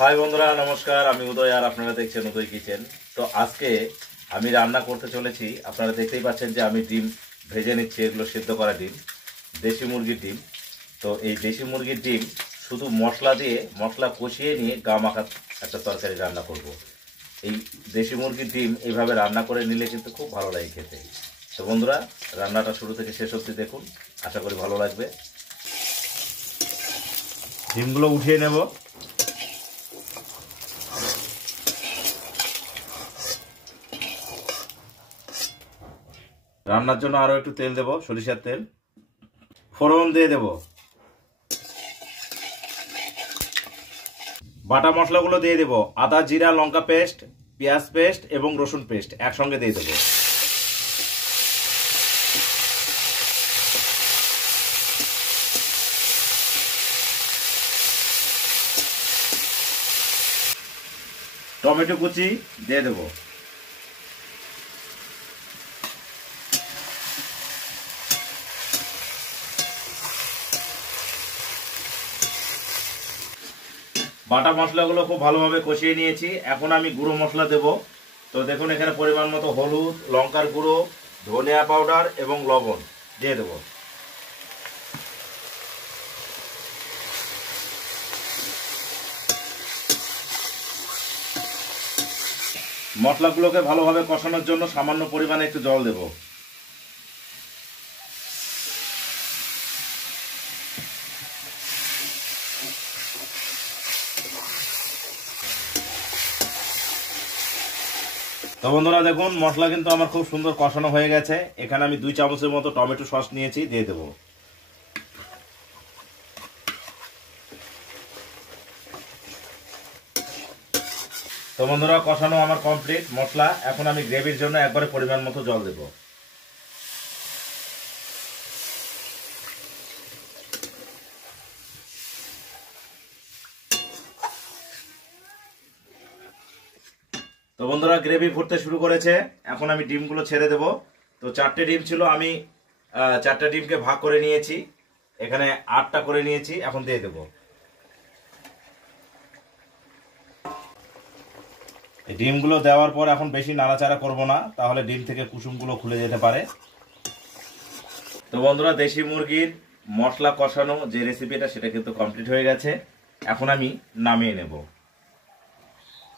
High বন্ধুরা, নমস্কার। আমি উদয় আর আপনারা দেখছেন উদয় কিচেন। তো আজকে আমি রান্না করতে চলেছি। আপনারা দেখতেই পাচ্ছেন যে আমি ডিম ভেজে নিচ্ছি। এগুলো সিদ্ধ করা ডিম, দেশি মুরগির ডিম। তো এই দেশি মুরগির ডিম শুধু মশলা দিয়ে, মশলা কষিয়ে নিয়ে গা মাখা একটা তরকারি রান্না করব। এই দেশি মুরগির ডিম এইভাবে রান্না করে নিলে কিন্তু খুব ভালো লাগে খেতে। তো বন্ধুরা, রান্নাটা শুরু থেকে শেষ অবধি দেখুন, আশা করি ভালো লাগবে। ডিমগুলো উঠিয়ে নেব। রান্নার জন্য আরো একটু তেল দেব, সরিষার তেল। ফোড়ন দিয়ে দেব। বাটা মশলাগুলো দিয়ে দেব। আদা, জিরা, লঙ্কা পেস্ট, পেঁয়াজ পেস্ট এবং রসুন পেস্ট একসঙ্গে দিয়ে দেব। টমেটো কুচি দিয়ে দেব। বাটা মশলাগুলো খুব ভালোভাবে কষিয়ে নিয়েছি। এখন আমি গুঁড়ো মশলা দেব। তো দেখুন, এখানে পরিমাণ মতো হলুদ, লঙ্কার গুঁড়ো, ধনিয়া পাউডার এবং লবণ দিয়ে দেব। মশলাগুলোকে ভালোভাবে কষানোর জন্য সামান্য পরিমাণে একটু জল দেব। তো বন্ধুরা দেখুন, মশলা কিন্তু আমার খুব সুন্দর কষানো হয়ে গেছে। এখানে আমি 2 চামচের মতো টমেটো সস নিয়েছি, দিয়ে দেব। তো বন্ধুরা, কষানো আমার কমপ্লিট মশলা। এখন আমি গ্রেভির জন্য একবারে পরিমাণ মতো জল দেব। তো বন্ধুরা, গ্রেভি ফুটতে শুরু করেছে। এখন আমি ডিমগুলো ছেড়ে দেব। তো 4টে ডিম ছিল, আমি 4টে ডিমকে ভাগ করে নিয়েছি। এখানে 8টা করে নিয়েছি, এখন দিয়ে দেব। এই ডিমগুলো দেওয়ার পর এখন বেশি নাড়াচাড়া করব না, তাহলে ডিম থেকে কুসুমগুলো খুলে যেতে পারে। তো বন্ধুরা, দেশি মুরগির মশলা কষানো যে রেসিপিটা, সেটা কিন্তু কমপ্লিট হয়ে গেছে। এখন আমি নামিয়ে নেব।